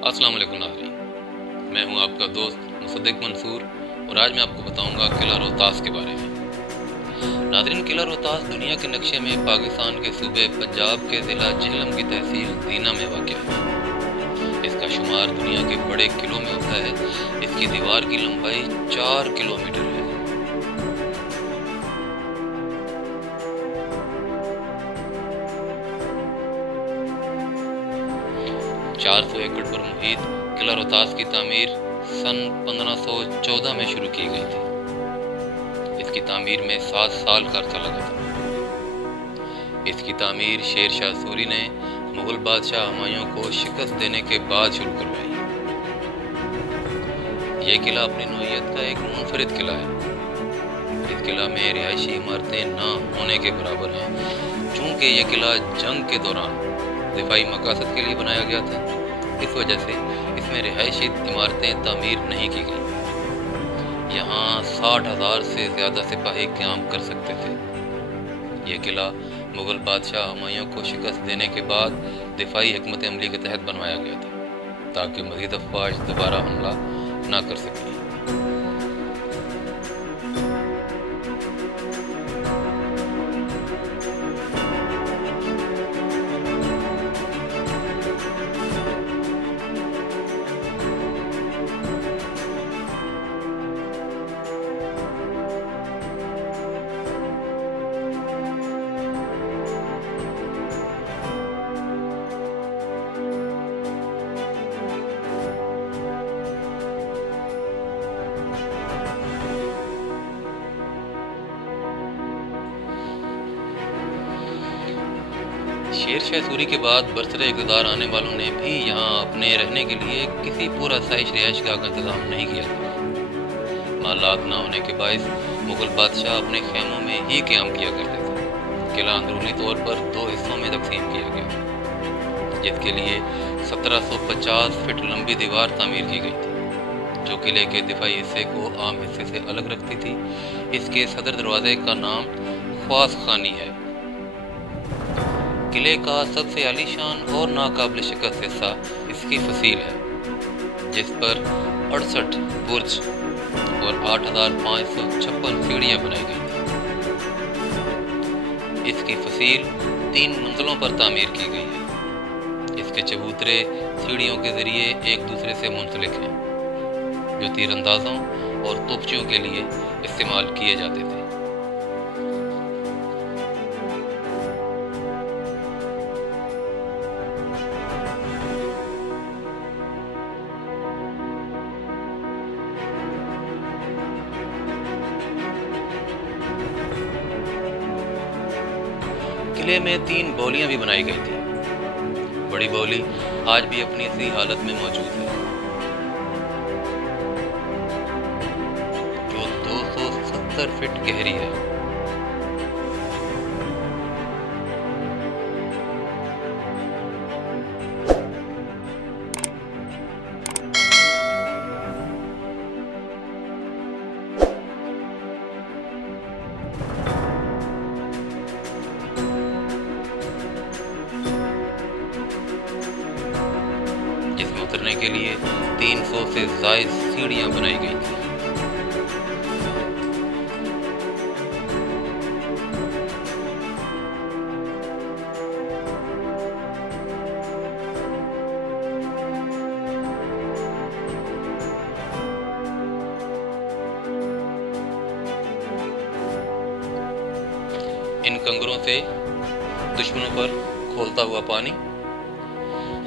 अस्सलाम वालेकुम नाज़रीन, मैं हूं आपका दोस्त मुसद्दिक मंसूर और आज मैं आपको बताऊंगा किला रोहतास के बारे में। नाज़रीन, किला रोहतास दुनिया के नक्शे में पाकिस्तान के सूबे पंजाब के ज़िला झेलम की तहसील दीना में वाक़ है। इसका शुमार दुनिया के बड़े किलों में होता है। इसकी दीवार की लंबाई 4 किलोमीटर है। 400 एकड़ पर मुहित किला रोहतास की तामीर सन 1514 में शुरू की गई थी। इसकी तामीर में 7 साल का अरसा लगा था। इसकी तामीर शेर शाह सूरी ने मुगल बादशाह हुमायूं को शिकस्त देने के बाद शुरू करवाई। यह किला अपनी नौइयत का एक मुनफरिद किला है। इस किला में रिहायशी इमारतें ना होने के बराबर हैं, चूँकि यह किला जंग के दौरान दिफाई मकासद के लिए बनाया गया था। इस वजह से इसमें रिहायशी इमारतें तामीर नहीं की गई। यहाँ 60,000 से ज़्यादा सिपाही क़याम कर सकते थे। यह किला मुग़ल बादशाह हुमायूं को शिकस्त देने के बाद दिफाई हिकमत अमली के तहत बनवाया गया था, ताकि मज़ीद अफ़वाज दोबारा हमला ना कर सकें। शेर शाह सूरी के बाद बरसरे इक़्तिदार आने वालों ने भी यहाँ अपने रहने के लिए किसी पुरआसाइश रिहाइशगाह का इंतज़ाम नहीं किया था। मालात ना होने के बायस मुग़ल बादशाह अपने खेमों में ही क़याम किया करते थे। किला अंदरूनी तौर पर 2 हिस्सों में तकसीम किया गया, जिसके लिए 1750 फीट लंबी दीवार तामीर की गई थी, जो किले के दिफाई हिस्से को आम हिस्से से अलग रखती थी। इसके सदर दरवाज़े का नाम ख्वास खानी है। किले का सबसे आलीशान और नाकाबिल शिकस्त हिस्सा इसकी फसील है, जिस पर 68 बुर्ज और 8,556 सीढ़ियाँ बनाई गई थी। इसकी फसील 3 मंजिलों पर तामीर की गई है। इसके चबूतरे सीढ़ियों के ज़रिए एक दूसरे से मुंसलिक हैं, जो तीरंदाजों और तोपचियों के लिए इस्तेमाल किए जाते थे। किले में 3 बौलियां भी बनाई गई थी। बड़ी बौली आज भी अपनी इसी हालत में मौजूद है, जो 270 फीट गहरी है। जिसमें उतरने के लिए 300 से ज़ायद सीढ़ियां बनाई गई थी। इन कंगरों से दुश्मनों पर खौलता हुआ पानी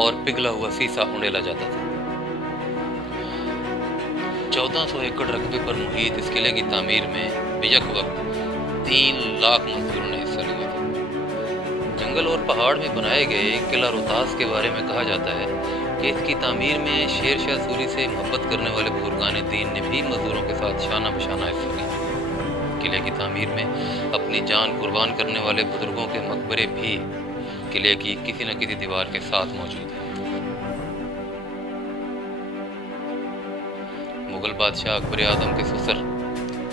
और पिघला हुआ सीसा उंडेला जाता था। 1400 एकड़ रकबे पर मुहित इस किले की तामीर में बेयक वक्त 3 लाख मजदूरों ने हिस्सा लिया था। जंगल और पहाड़ में बनाए गए किला रोहतास के बारे में कहा जाता है कि इसकी तामीर में शेर शाह सूरी से मोहब्बत करने वाले बुजुर्गान दीन ने भी मजदूरों के साथ शाना बशाना हिस्सा लिया। किले की तामीर में अपनी जान कुर्बान करने वाले बुजुर्गों के मकबरे भी किले की किसी न किसी दीवार के साथ मौजूद है। मुगल बादशाह अकबर आजम के ससुर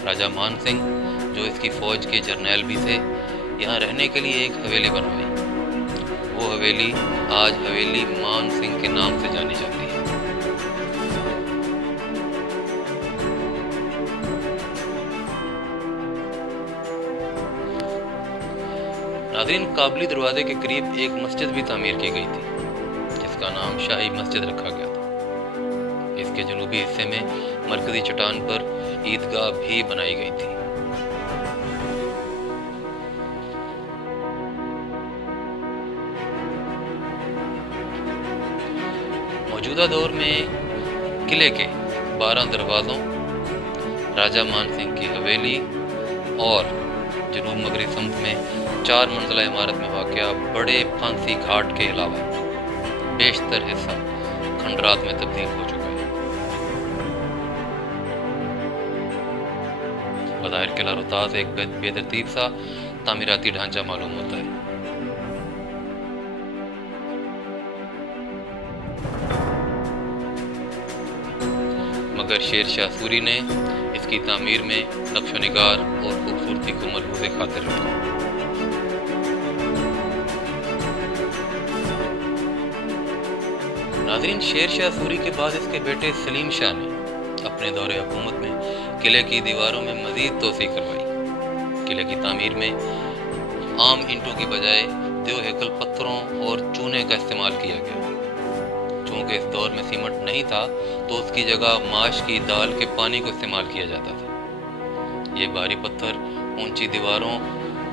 राजा मान सिंह, जो इसकी फौज के जर्नैल भी थे, यहाँ रहने के लिए एक हवेली बनवाई। वो हवेली आज हवेली मान सिंह के नाम से जानी जाती है। नाज़रीन, काबली दरवाजे के करीब एक मस्जिद भी तामीर की गई थी जिसका नाम शाही मस्जिद रखा गया था। इसके जनूबी हिस्से में मरकजी चट्टान पर ईदगाह भी बनाई गई थी। मौजूदा दौर में किले के 12 दरवाज़ों, राजा मान सिंह की हवेली और जनूब मगरबी समत में 4 मंजिला इमारत में वाक़या बड़े फांसी घाट के अलावा बेशतर हिस्सा खंडरात में तब्दील हो चुका है। बज़ाहिर किला रोहतास एक बेतरतीब सा तामीराती ढांचा मालूम होता है, मगर शेर शाह सूरी ने इसकी तामीर में नक्शो निगार और खूबसूरती को मलहूज़े खातिर रखा। नाज़रीन, शेर शाह सूरी के बाद इसके बेटे सलीम शाह ने अपने दौरे हुकूमत में किले की दीवारों में मज़ीद तोसी करवाई। किले की तामीर में आम ईंटों की बजाय देव हैकल पत्थरों और चूने का इस्तेमाल किया गया। चूँकि इस दौर में सीमेंट नहीं था तो उसकी जगह माश की दाल के पानी को इस्तेमाल किया जाता था। ये भारी पत्थर ऊंची दीवारों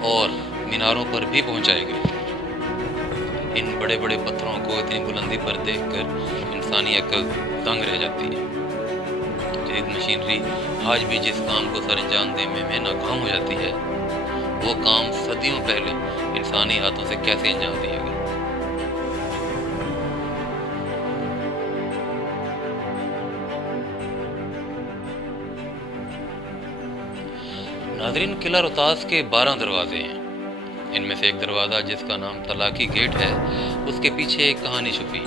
और मीनारों पर भी पहुंचाए गए। इन बड़े बड़े पत्थरों को इतनी बुलंदी पर देखकर इंसानी अक्ल दंग रह जाती है। जदीद मशीनरी आज भी जिस काम को सर अंजाम देने में नाकाम हो जाती है, वो काम सदियों पहले इंसानी हाथों से कैसे अंजाम दिया गया। नाज़रीन, किला रोहतास के 12 दरवाजे हैं। इनमें से एक दरवाज़ा जिसका नाम तलाकी गेट है, उसके पीछे एक कहानी छुपी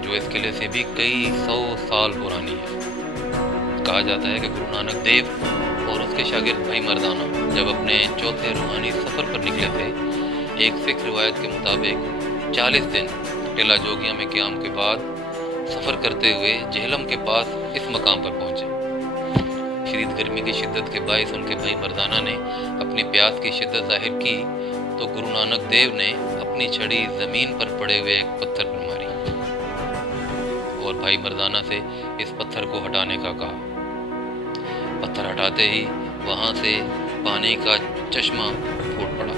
जो इस किले से भी कई 100 साल पुरानी है। कहा जाता है कि गुरु नानक देव और उसके शागिर्द भाई मर्दाना जब अपने चौथे रूहानी सफ़र पर निकले थे, एक सिख रिवायत के मुताबिक 40 दिन टिला जोगियां में क़याम के बाद सफ़र करते हुए झेलम के पास इस मकाम पर पहुँचे। शदीद गर्मी की शिद्दत के बायस उनके भाई मर्दाना ने अपनी प्यास की शिद्दत जाहिर की तो गुरु नानक देव ने अपनी छड़ी ज़मीन पर पड़े हुए एक पत्थर पर मारी और भाई मर्दाना से इस पत्थर को हटाने का कहा। पत्थर हटाते ही वहां से पानी का चश्मा फूट पड़ा।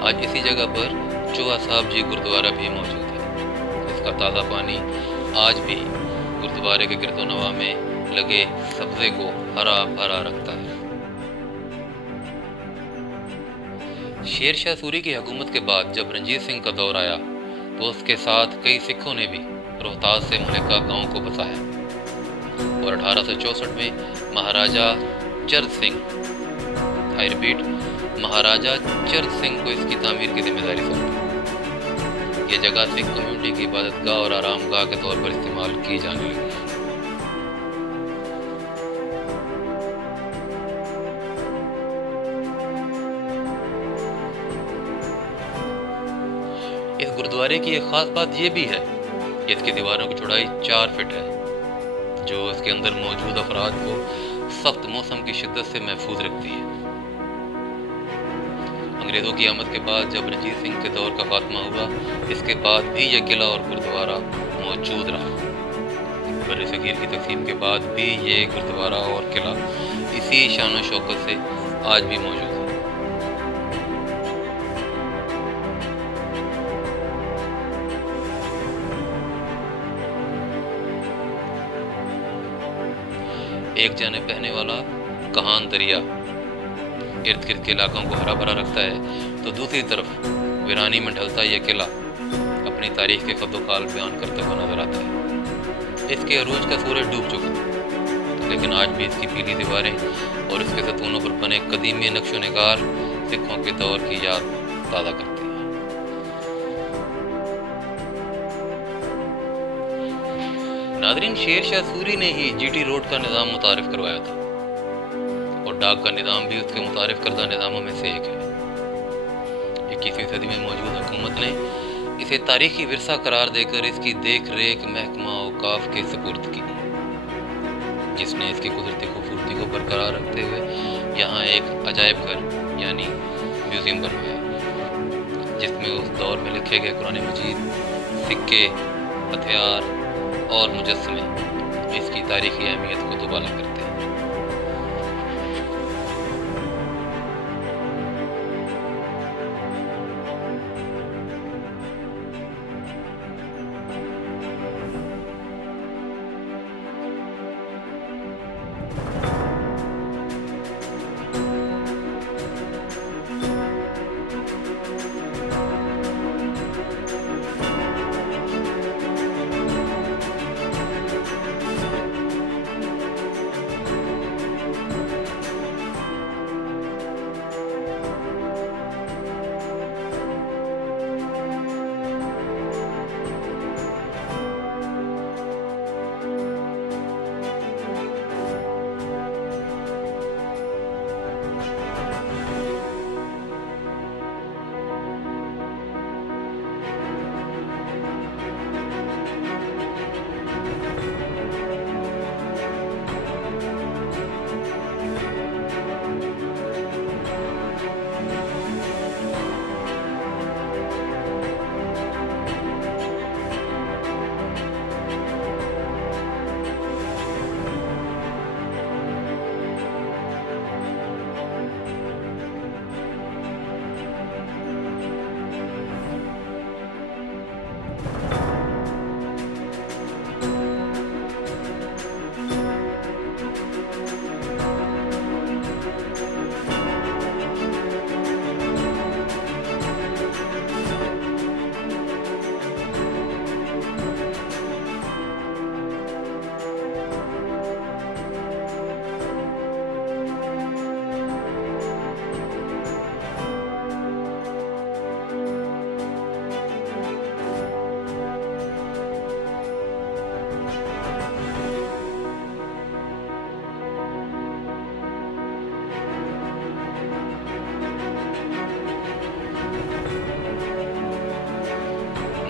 आज इसी जगह पर चोहा साहब जी गुरुद्वारा भी मौजूद है। इसका ताज़ा पानी आज भी गुरुद्वारे के गिरदोनवा में लगे सब्ज़े को हरा भरा रखता है। शेर शाह सूरी की हुकूमत के बाद जब रंजीत सिंह का दौर आया तो उसके साथ कई सिखों ने भी रोहतास से मलिका गांव को बसाया और 1864 में महाराजा चरद सिंह, आई रिपीट, महाराजा चरद सिंह को इसकी तामीर की जिम्मेदारी सौंपी। ये जगह सिख कम्युनिटी की इबादतगाह और आरामगाह के तौर पर इस्तेमाल की जाने लगी। इस गुरुद्वारे की एक खास बात यह भी है कि इसकी दीवारों की चौड़ाई 4 फीट है, जो इसके अंदर मौजूद अफराद को सख्त मौसम की शिद्दत से महफूज रखती है। अंग्रेज़ों की आमद के बाद जब रंजीत सिंह के दौर का खात्मा हुआ, इसके बाद भी यह किला और गुरुद्वारा मौजूद रहा। बर्र सगीर की तकसीम के बाद भी ये गुरुद्वारा और किला इसी शान और शौकत से आज भी मौजूद है। एक जाने बहने वाला कहान दरिया इर्द गिर्द के इलाकों को हरा भरा रखता है तो दूसरी तरफ वीरानी में ढलता यह किला अपनी तारीख के कद्दोकाल बयान करते हुए नजर आता है। इसके अरूज का सूरज डूब चुका, लेकिन आज भी इसकी पीली दीवारें और इसके सतूनों पर बने कदीमी नक्शो निगार सिखों के दौर की याद ताज़ा करते हैं। नादरीन, शेर शाह सूरी ने ही जीटी रोड का निज़ाम मुतारिफ करवाया था और डाक का निज़ाम भी उसके मुतारिफ करदा निज़ामों में से एक है। 21वीं सदी में मौजूद हुकूमत ने اسے تاریخی ورثہ قرار دے کر اس کی دیکھ ریکھ محکمہ اوقاف کے سپرد کی، جس نے اس کی قدرتی خوبصورتی کو برقرار رکھتے ہوئے یہاں ایک عجائب گھر یعنی میوزیم بنوایا، جس میں اس دور میں لکھے گئے قرآن مجید، سکے، ہتھیار اور مجسمے اس کی تاریخی اہمیت کو دوبالا کرتے ہیں۔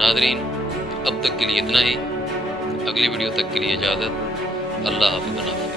ناظرین، اب تک کے لیے اتنا ہی، اگلی ویڈیو تک کے لیے اجازت، اللہ حافظ۔